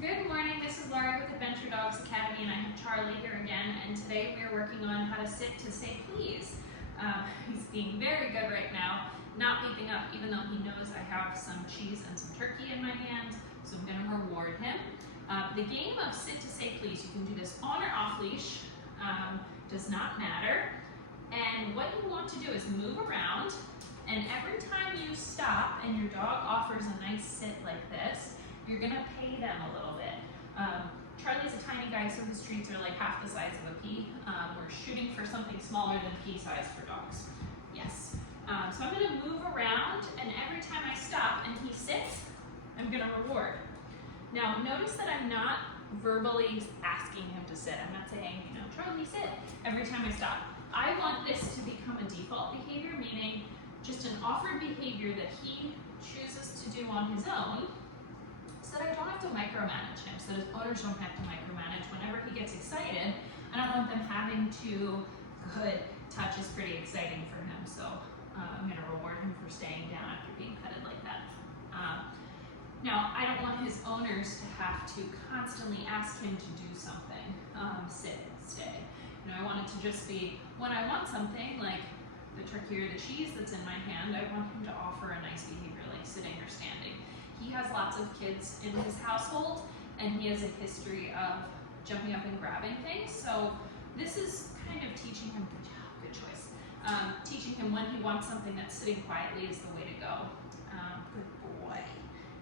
Good morning, this is Laura with Adventure Dogs Academy, and I have Charlie here again, and today we are working on how to sit to say please. He's being very good right now, not leaping up even though he knows I have some cheese and some turkey in my hand, so I'm going to reward him. The game of sit to say please, you can do this on or off leash, does not matter, and what you want to do is move around, and every time you stop and your dog offers a nice sit like this, you're gonna pay them a little bit. Charlie's a tiny guy, so his treats are like half the size of a pea. We're shooting for something smaller than pea size for dogs. Yes. So I'm gonna move around, and every time I stop and he sits, I'm gonna reward. Now notice that I'm not verbally asking him to sit. I'm not saying, Charlie, sit, every time I stop. I want this to become a default behavior, meaning just an offered behavior that he chooses to do on his own, so that I don't have to micromanage him, so that his owners don't have to micromanage whenever he gets excited. I don't want them having to, good, touch is pretty exciting for him, so I'm gonna reward him for staying down after being petted like that. Now, I don't want his owners to have to constantly ask him to do something, sit, stay. I want it to just be, when I want something, like the turkey or the cheese that's in my hand, I want him to offer a nice behavior like sitting or standing. He has lots of kids in his household, and he has a history of jumping up and grabbing things, so this is kind of teaching him, good choice, teaching him when he wants something that's sitting quietly is the way to go. Good boy.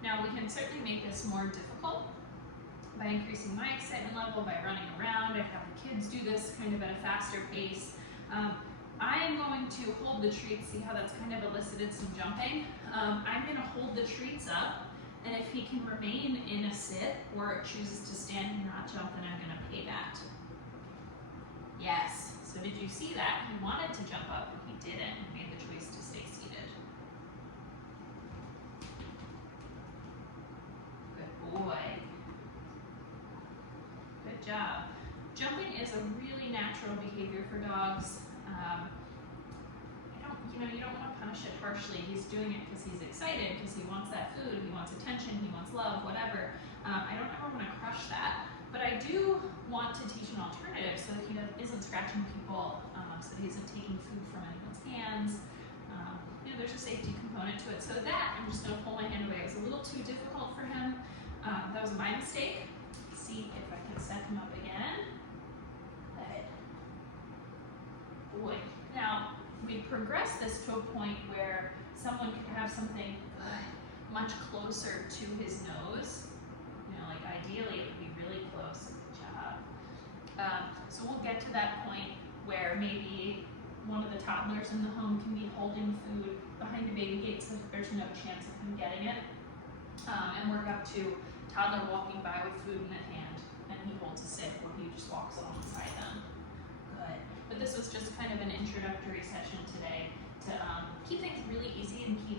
Now we can certainly make this more difficult by increasing my excitement level, by running around. I have the kids do this kind of at a faster pace. I am going to hold the treats, see how that's kind of elicited some jumping. I'm going to hold the treats up, and if he can remain in a sit or chooses to stand and not jump, then I'm going to pay that. Yes, so did you see that? He wanted to jump up, and he didn't. He made the choice to stay seated. Good boy. Good job. Jumping is a really natural behavior for dogs. You don't want to punish it harshly. He's doing it because he's excited, because he wants that food, he wants attention, he wants love, whatever. I don't ever want to crush that, but I do want to teach an alternative so that he isn't scratching people, so that he isn't taking food from anyone's hands. There's a safety component to it. So that, I'm just going to pull my hand away. It was a little too difficult for him. That was my mistake. See if I can set him up again. Good boy. Now, we progress this to a point where someone could have something much closer to his nose. Like ideally it would be really close. Good job. So we'll get to that point where maybe one of the toddlers in the home can be holding food behind a baby gate so that there's no chance of him getting it. And work up to toddler walking by with food in hand, and he holds a sit where he just walks alongside them. Good. But this was just kind of an introductory session today to keep things really easy and keep